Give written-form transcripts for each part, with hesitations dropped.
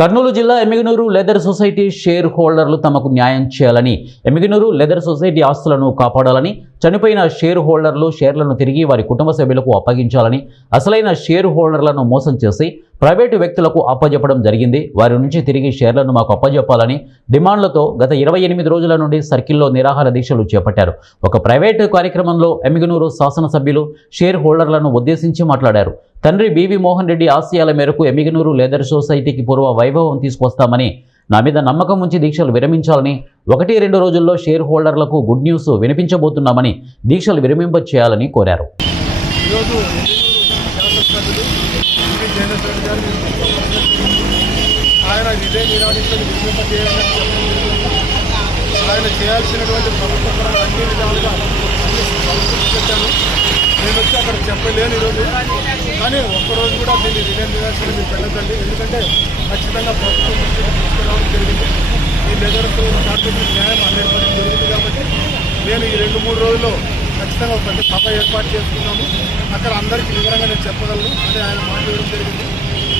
కర్నూలు జిల్లా Emmiganur leather society share హోల్డర్లు తమకు న్యాయం చేయాలని, ఎమ్మిగనూరు లెదర్ సొసైటీ ఆస్తులను కాపాడాలని, చనిపోయిన షేర్ హోల్డర్లు షేర్లను తిరిగి వారి కుటుంబ సభ్యులకు అప్పగించాలని, అసలైన షేర్ హోల్డర్లను మోసం చేసి ప్రైవేటు వ్యక్తులకు అప్పజెప్పడం జరిగింది. వారి నుంచి తిరిగి షేర్లను మాకు అప్పజెప్పాలని డిమాండ్లతో గత 28 రోజుల నుండి సర్కిల్లో నిరాహార దీక్షలు చేపట్టారు. ఒక ప్రైవేటు కార్యక్రమంలో ఎమ్మిగనూరు శాసనసభ్యులు షేర్ హోల్డర్లను ఉద్దేశించి మాట్లాడారు. తండ్రి బివి మోహన్ రెడ్డి ఆశయాల మేరకు ఎమ్మిగనూరు లెదర్ సొసైటీకి పూర్వ వైభవం తీసుకొస్తామని, నా మీద నమ్మకం ఉంచి దీక్షలు విరమించాలని, 1-2 రోజుల్లో షేర్ హోల్డర్లకు గుడ్ న్యూస్ వినిపించబోతున్నామని దీక్షలు విరమింప చేయాలని కోరారు. ఆయన చేయాల్సినటువంటి ప్రభుత్వ అన్ని విధాలుగా పెట్టాను. నేను వచ్చి అక్కడ చెప్పలేను ఈరోజు, కానీ ఒక్కరోజు కూడా దీన్ని రిలైన్ చేయాల్సిన మీరు వెళ్ళదండి. ఎందుకంటే ఖచ్చితంగా ప్రభుత్వం తీసుకురావడం జరిగింది. ఈ లెదర్ కార్మికులకు న్యాయం 100% జరుగుతుంది. కాబట్టి నేను ఈ 2-3 రోజుల్లో ఖచ్చితంగా ఒక పెద్ద సభ ఏర్పాటు చేసుకున్నాము. అక్కడ అందరికీ వివరంగా నేను చెప్పగలను అని ఆయన మాట్లాడడం జరిగింది.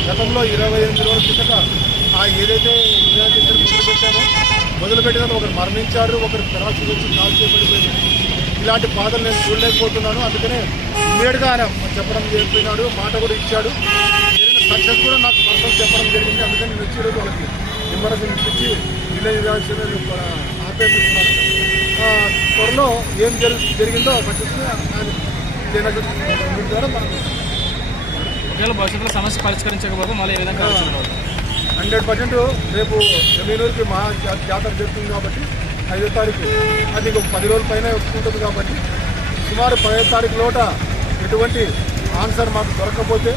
గతంలో 28 రోజుల కిందట ఏదైతే విజయాధికారి మొదలుపెట్టిన ఒకరు మరణించారు, ఒకరు పెరాల్సి వచ్చి కాల్ చేయబడిపోయింది. ఇలాంటి బాధలు నేను చూడలేకపోతున్నాను. అందుకనే ఇమ్మీడియట్గా ఆయన చెప్పడం చెప్పినాడు, మాట కూడా ఇచ్చాడు. జరిగిన సక్సెస్ కూడా నాకు పర్సనల్ చెప్పడం జరిగింది. అందుకని నేను వచ్చి ఈరోజు వాళ్ళకి నిమ్మరసం ఇప్పించి విలేజ్ ఆపేస్తున్నాను. త్వరలో ఏం జరిగిందో సక్సెస్ ద్వారా మనకు భవిష్యత్తులో సమస్య పరిష్కరించకపోతే మళ్ళీ ఏ విధంగా 100% రేపు ఎమ్మిగనూరుకి మహా జాతర జరుగుతుంది. కాబట్టి 5వ తారీఖు అది 10 రోజుల పైన వస్తుంటుంది. కాబట్టి సుమారు 10వ తారీఖు లోట ఎటువంటి ఆన్సర్ మాకు దొరకకపోతే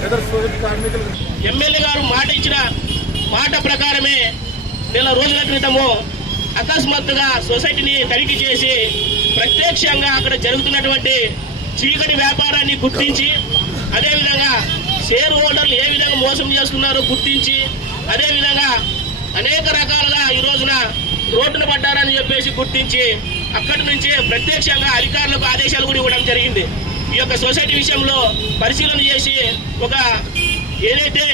లెదర్ సొసైటీ కార్మికులు ఎమ్మెల్యే గారు మాట ఇచ్చిన మాట ప్రకారమే నెల రోజుల క్రితము అకస్మాత్తుగా సొసైటీని తనిఖీ చేసి ప్రత్యక్షంగా అక్కడ జరుగుతున్నటువంటి చీకటి వ్యాపారాన్ని గుర్తించి, అదేవిధంగా షేర్ హోల్డర్లు ఏ విధంగా మోసం చేస్తున్నారో గుర్తించి, అదేవిధంగా అనేక రకాలుగా ఈ రోజున రోడ్డున పడ్డారని చెప్పేసి గుర్తించి అక్కడి నుంచి ప్రత్యక్షంగా అధికారులకు ఆదేశాలు కూడా ఇవ్వడం జరిగింది. ఈ యొక్క సొసైటీ విషయంలో పరిశీలన చేసి ఒక ఏదైతే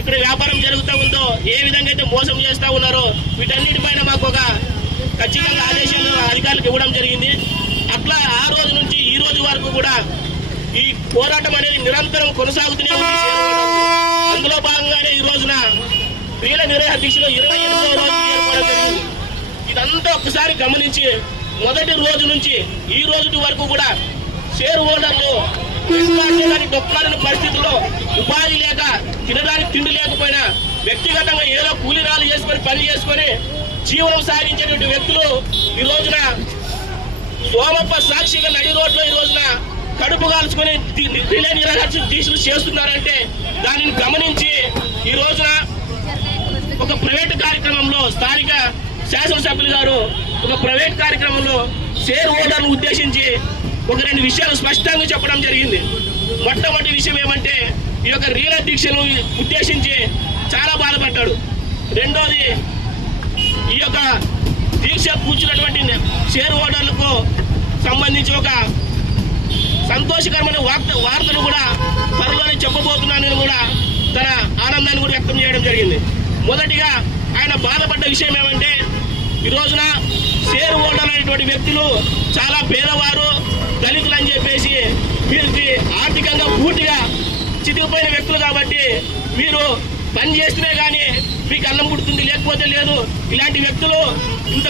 ఇక్కడ వ్యాపారం జరుగుతూ ఉందో, ఏ విధంగా అయితే మోసం చేస్తూ ఉన్నారో వీటన్నిటిపైన మాకు ఒక ఖచ్చితంగా ఆదేశాలు అధికారులకు ఇవ్వడం జరిగింది. అట్లా ఆ రోజు నుంచి ఈ రోజు వరకు కూడా ఈ పోరాటం అనేది నిరంతరం కొనసాగుతూనే ఉంది. అందులో భాగంగానే ఈ రోజున ప్రియుల నిరాహార దీక్షలో 28వ రోజు ఏర్పడడం జరిగింది. ఇదంతా ఒక్కసారి గమనించి మొదటి రోజు నుంచి ఈ రోజు వరకు కూడా షేర్ హోల్డర్లు డొక్కలాడిన పరిస్థితుల్లో ఉపాధి లేక, తినడానికి తిండి లేకపోయినా వ్యక్తిగతంగా ఏదో కూలీనాలు చేసుకొని పని చేసుకొని జీవనం సాగించేటువంటి వ్యక్తులు ఈ రోజున సోమప్ప సాక్షిగా నడి రోడ్లో ఈ రోజున కడుపు కాల్చుకొని రిలే నిరాహార దీక్షలు చేస్తున్నారంటే దానిని గమనించి ఈ రోజున ఒక ప్రైవేట్ కార్యక్రమంలో స్థానిక శాసనసభ్యులు గారు ఒక ప్రైవేట్ కార్యక్రమంలో షేర్ హోల్డర్ను ఉద్దేశించి ఒక 2 విషయాలు స్పష్టంగా చెప్పడం జరిగింది. మొట్టమొదటి విషయం ఏమంటే ఈ యొక్క రీల దీక్షను ఉద్దేశించి చాలా బాధపడ్డాడు. రెండోది ఈ యొక్క దీక్ష కూర్చున్నటువంటి షేర్ హోల్డర్లకు సంబంధించి ఒక సంతోషకరమైన వార్తను కూడా త్వరలోనే చెప్పబోతున్నానని కూడా తన ఆనందాన్ని కూడా వ్యక్తం చేయడం జరిగింది. మొదటిగా ఆయన బాధపడ్డ విషయం ఏమంటే ఈ రోజున షేర్ హోల్డర్ అనేటువంటి వ్యక్తులు చాలా పేదవారు, దళితులు అని చెప్పేసి వీరికి ఆర్థికంగా పూర్తిగా చితికిపోయిన వ్యక్తులు. కాబట్టి వీరు పని చేస్తేనే కానీ మీకు అన్నం పుడుతుంది, లేకపోతే లేదు. ఇలాంటి వ్యక్తులు ఇంత